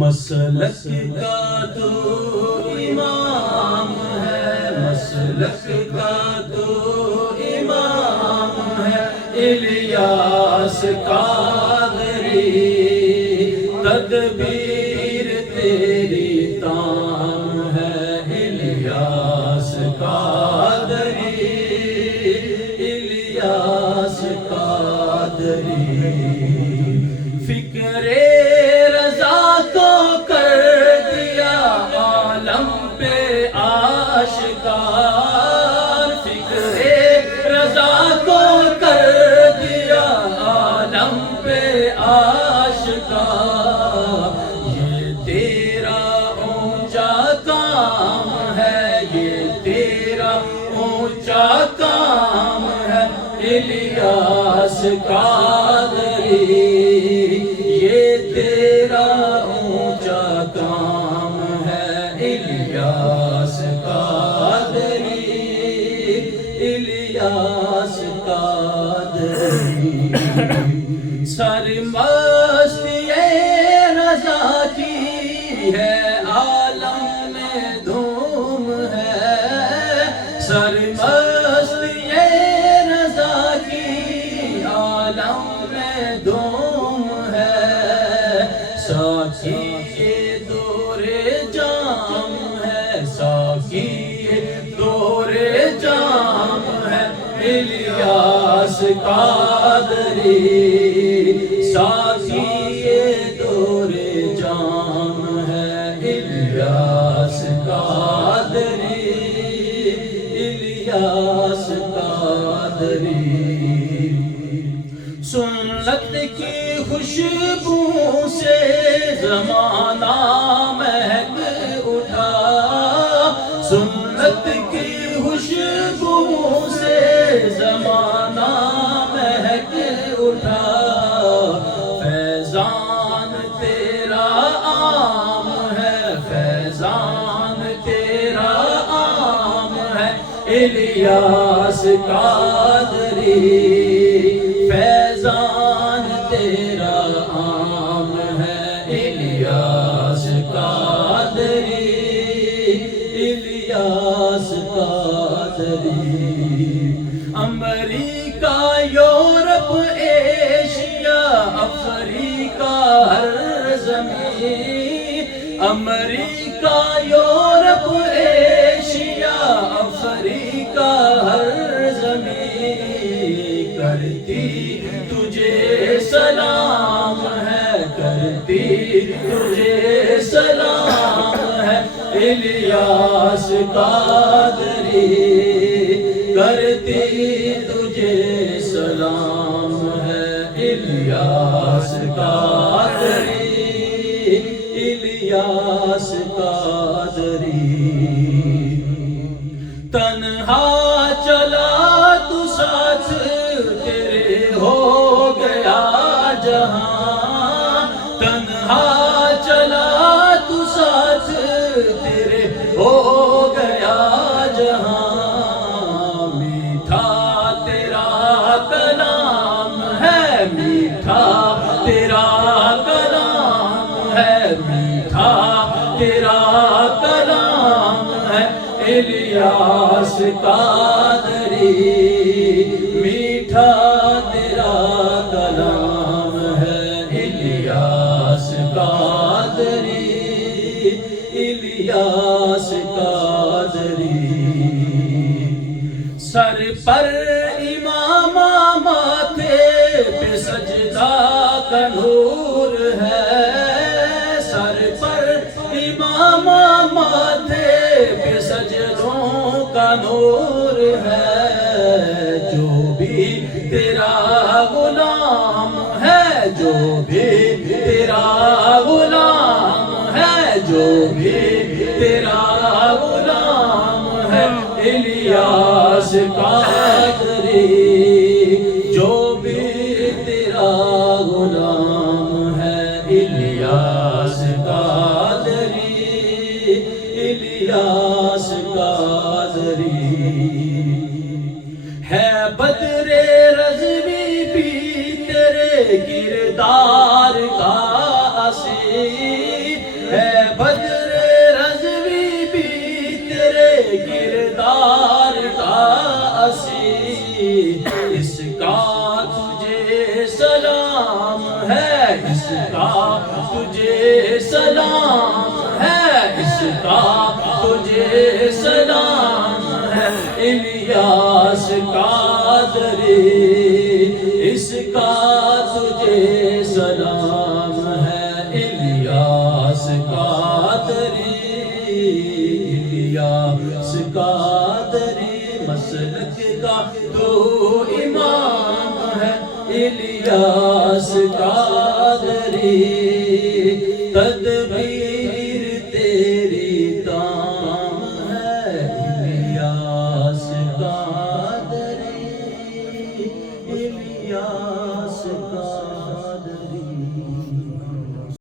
مسلک کا تو امام ہے، مسلک کا تو امام ہے الیاس قادری، تدبیر تیری تام ہے الیاس قادری، الیاس قادری۔ فکر رضا تو کر دیا عالم پہ آشکار، فکر رضا کو کر دیا عالم پہ آشکار۔ یہ تیرا اونچا کام ہے، یہ تیرا اونچا کام ہے الیاس قادری، یہ تیرا اونچا کام ہے الیاس قادری، الیاس قادری۔ سرمستی رضا کی ہے عالم میں دھوم ہے، سرمستی رضا کی عالم میں دھوم ہے، ساقی یہ دور جام ہے، ساقی یہ دور جام ہے الیاس قادری، ساقی یہ دور جام ہے الیاس قادری، الیاس قادری۔ سنت کی خوشبو سے زمانہ مہک اٹھا، سنت کی خوشبو سے زمانہ مہک اٹھا، فیضان تیرا عام ہے، فیضان تیرا عام ہے الیاس قادری، فیضان تیرا عام ہے الیاس قادری، الیاس قادری۔ امریکہ، یورپ، ایشیا، افریقہ، ہر زمین، امریکہ، یورپ، ایشیا، افریقہ، ہر زمین کرتی تجھے سلام ہے، کرتی تجھے سلام ہے الیاس قادری، کرتی تجھے سلام ہے الیاس قادری، الیاس قادری۔ تنہا چلا تو ساتھ تیرے ہو گیا جہاں، تنہا چلا تو ساتھ تیرے ہو گیا جہاں، میٹھا تیرا کلام ہے، میٹھا تیرا کلام ہے، میٹھا تیرا کلام ہے الیاس قادری، میٹھا تیرا کلام ہے الیاس قادری، الیاس قادری۔ سر پر امام، ماتھے پہ سجدہ کا نور ہے، سر پر امام، ماتھے پہ سجدوں کا نور ہے، جو بھی تیرا غلام ہے، جو بھی تیرا غلام ہے، جو بھی تیرا غلام ہے الیاس قادری، جو بھی تیرا غلام ہے الیاس قادری، الیاس قادری۔ ہے بدر رضوی بھی تیرے کردار کا اسیر، سلام ہے، اس کا تجھے سلام ہے، الیاس قادری اس کا تجھے سلام ہے، الیاس قادری الیاس قادری مسلک کا تو امام ہے، الیاس قادری تدبیر